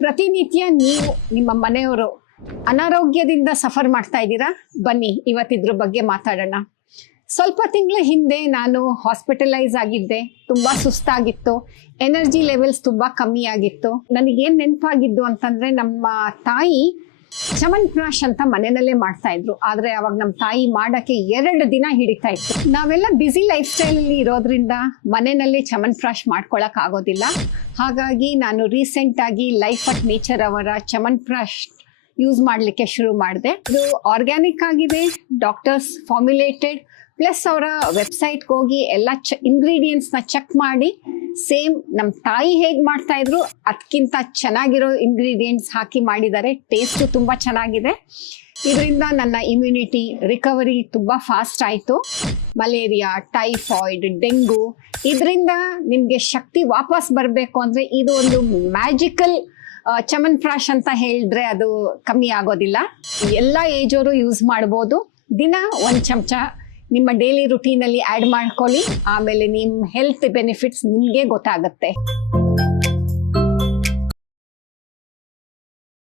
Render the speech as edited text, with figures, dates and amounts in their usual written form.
ಪ್ರತಿನಿತ್ಯ ನೀವು ನಿಮ್ಮ ಮನೆಯವರು ಅನಾರೋಗ್ಯದಿಂದ ಸಫರ್ ಮಾಡ್ತಾ ಇದ್ದೀರಾ? ಬನ್ನಿ ಇವತ್ತಿದ್ರ ಬಗ್ಗೆ ಮಾತಾಡೋಣ. ಸ್ವಲ್ಪ ತಿಂಗಳ ಹಿಂದೆ ನಾನು ಹಾಸ್ಪಿಟಲೈಸ್ ಆಗಿದ್ದೆ. ತುಂಬಾ ಸುಸ್ತಾಗಿತ್ತು, ಎನರ್ಜಿ ಲೆವೆಲ್ಸ್ ತುಂಬಾ ಕಮ್ಮಿ ಆಗಿತ್ತು. ನನಗೇನು ನೆನಪಾಗಿದ್ದು ಅಂತಂದ್ರೆ, ನಮ್ಮ ತಾಯಿ ಚಮನ್ಪ್ರಾಶ್ ಅಂತ ಮನೆಯಲ್ಲೇ ಮಾಡ್ತಾ ಇದ್ರು. ಆದ್ರೆ ಅವಾಗ ನಮ್ಮ ತಾಯಿ ಮಾಡಕ್ಕೆ 2 ದಿನ ಹಿಡಿತಾ ಇತ್ತು. ನಾವೆಲ್ಲ ಬ್ಯುಸಿ ಲೈಫ್ ಸ್ಟೈಲ್ ಅಲ್ಲಿ ಇರೋದ್ರಿಂದ ಮನೆಯಲ್ಲೇ ಚಮನ್ಪ್ರಾಶ್ ಮಾಡ್ಕೊಳಕ್ ಆಗೋದಿಲ್ಲ. ಹಾಗಾಗಿ ನಾನು ರೀಸೆಂಟ್ ಆಗಿ ಲೈಫ್ ಅಟ್ ನೇಚರ್ ಅವರ ಚಮನ್ಪ್ರಾಶ್ ಯೂಸ್ ಮಾಡಲಿಕ್ಕೆ ಶುರು ಮಾಡಿದೆ. ಇದು ಆರ್ಗ್ಯಾನಿಕ್ ಆಗಿದೆ, ಡಾಕ್ಟರ್ಸ್ ಫಾರ್ಮ್ಯುಲೇಟೆಡ್, ಪ್ಲಸ್ ಅವರ ವೆಬ್ಸೈಟ್ಗೆ ಹೋಗಿ ಎಲ್ಲ ಇಂಗ್ರೀಡಿಯೆಂಟ್ಸ್ನ ಚೆಕ್ ಮಾಡಿ ಸೇಮ್ ನಮ್ಮ ತಾಯಿ ಹೇಗೆ ಮಾಡ್ತಾ ಇದ್ರು ಅದಕ್ಕಿಂತ ಚೆನ್ನಾಗಿರೋ ಇಂಗ್ರೀಡಿಯೆಂಟ್ಸ್ ಹಾಕಿ ಮಾಡಿದ್ದಾರೆ. ಟೇಸ್ಟು ತುಂಬ ಚೆನ್ನಾಗಿದೆ. ಇದರಿಂದ ನನ್ನ ಇಮ್ಯುನಿಟಿ ರಿಕವರಿ ತುಂಬ ಫಾಸ್ಟ್ ಆಯಿತು. ಮಲೇರಿಯಾ, ಟೈಫಾಯ್ಡ್, ಡೆಂಗು, ಇದರಿಂದ ನಿಮಗೆ ಶಕ್ತಿ ವಾಪಸ್ ಬರಬೇಕು ಅಂದರೆ ಇದು ಒಂದು ಮ್ಯಾಜಿಕಲ್ ಚಮನ್ಪ್ರಾಶ್ ಅಂತ ಹೇಳಿದ್ರೆ ಅದು ಕಮ್ಮಿ ಆಗೋದಿಲ್ಲ. ಎಲ್ಲ ಏಜವರು ಯೂಸ್ ಮಾಡ್ಬೋದು. ದಿನ 1 ಚಮಚ ನಿಮ್ಮ ಡೈಲಿ ರುಟೀನಲ್ಲಿ ಆ್ಯಡ್ ಮಾಡ್ಕೊಳ್ಳಿ. ಆಮೇಲೆ ನಿಮ್ಮ ಹೆಲ್ತ್ ಬೆನಿಫಿಟ್ಸ್ ನಿಮಗೆ ಗೊತ್ತಾಗುತ್ತೆ.